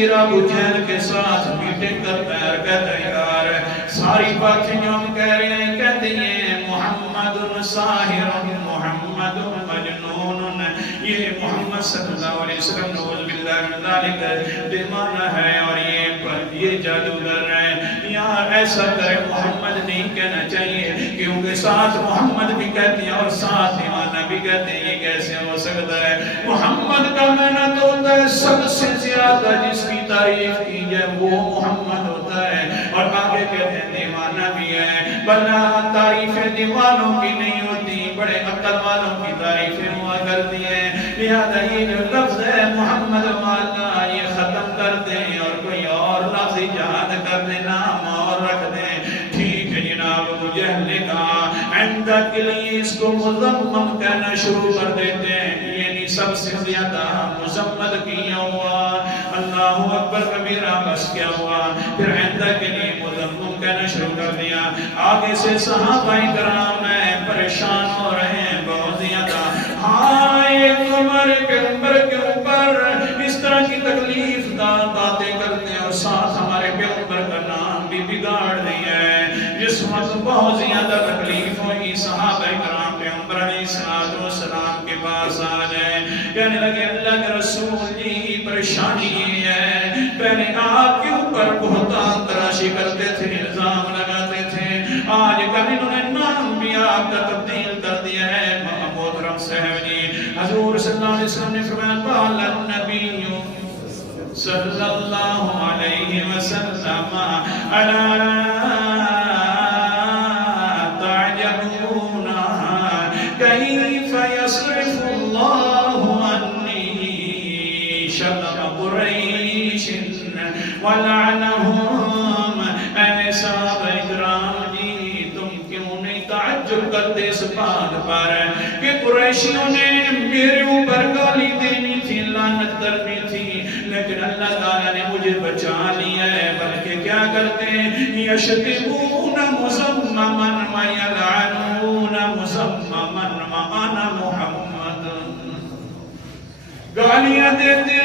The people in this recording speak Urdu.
امیر ابو جہل کے ساتھ میٹنگ کرتا ہے اور کہتا ہے یار ساری باتیں جو ہم کہہ رہے ہیں کہتے ہیں محمد ساحر محمد مجنون، یہ محمد صلی اللہ علیہ وسلم نعوذ باللہ من ذالک دیوانہ ہے اور یہ جادوگر ہے۔ یار ایسا کرے محمد نہیں کہنا چاہیے کیونکہ ساتھ محمد بھی کہتے ہیں اور ساتھ دیوانہ بھی کہتے ہیں، یہ کیسے ہو سکتا ہے؟ محمد کا معنی تو ہوتا ہے سب سے زیادہ جس کی تعریف کی جائے وہ محمد ہوتا ہے، اور آگے کہتے ہیں دیوانہ بھی ہے، بنا تعریفیں دیوانوں کی نہیں ہوتی، بڑے عقل والوں کی تعریفیں ہوا کرتی ہیں۔ لہذا یہ جو لفظ ہے محمد والا یہ ختم کر دیں اور کوئی اور لفظ ایجاد کر دیں، نام اور رکھ دیں۔ ٹھیک ہے جناب، ابو جہل نے کہا آئندہ کے لیے اس کو مذمم کہنا شروع کر دیتے ہیں، یعنی سب سے زیادہ مذمت کیا ہوا، اللہ اکبر کبیرہ، بس کیا ہوا؟ پھر آئندہ کے لیے مذمم کہنا شروع کر دیا۔ آگے سے صحابہ کرام پریشان ہو رہے ہیں بہت زیادہ، ہاں ایک عمر کے عمر کے اوپر اس طرح کی تکلیف دار باتیں کرتے ہیں اور ساتھ ہمارے پیغمبر کا نام بھی بگاڑ دیا ہے۔ جس وقت بہت زیادہ تکلیف ہوئی صحابہ کرام پیغمبر علیہ السلام کے پاس آ گئے، کہنے لگے اللہ کے رسول جی پریشانی یہ ہے، پہلے آپ کے اوپر بہتان تراشی کرتے تھے، الزام لگاتے تھے، آج کل انہوں نے نام بھی آپ کا تبدیل کر دیا ہے۔ محترم صاحب جی حضور صلی اللہ علیہ وسلم نے فرمایا قال النبی صلی اللہ علیہ وسلم الا تعجبون کیف یصرف اللہ عنی شر قریش ولعنہم۔ اے صحابہ اکرام جی تم کیوں نہیں تعجب کرتے اس بات پر کہ قریشیوں نے میرے اوپر گالی دینی تھی، لعنت کرنی تھی، لیکن اللہ تعالیٰ نے مجھے بچا لیا ہے۔ بلکہ کیا کرتے ہیں یشتمون مذمما ویلعنون مذمما وانا محمد، گالیاں دیتے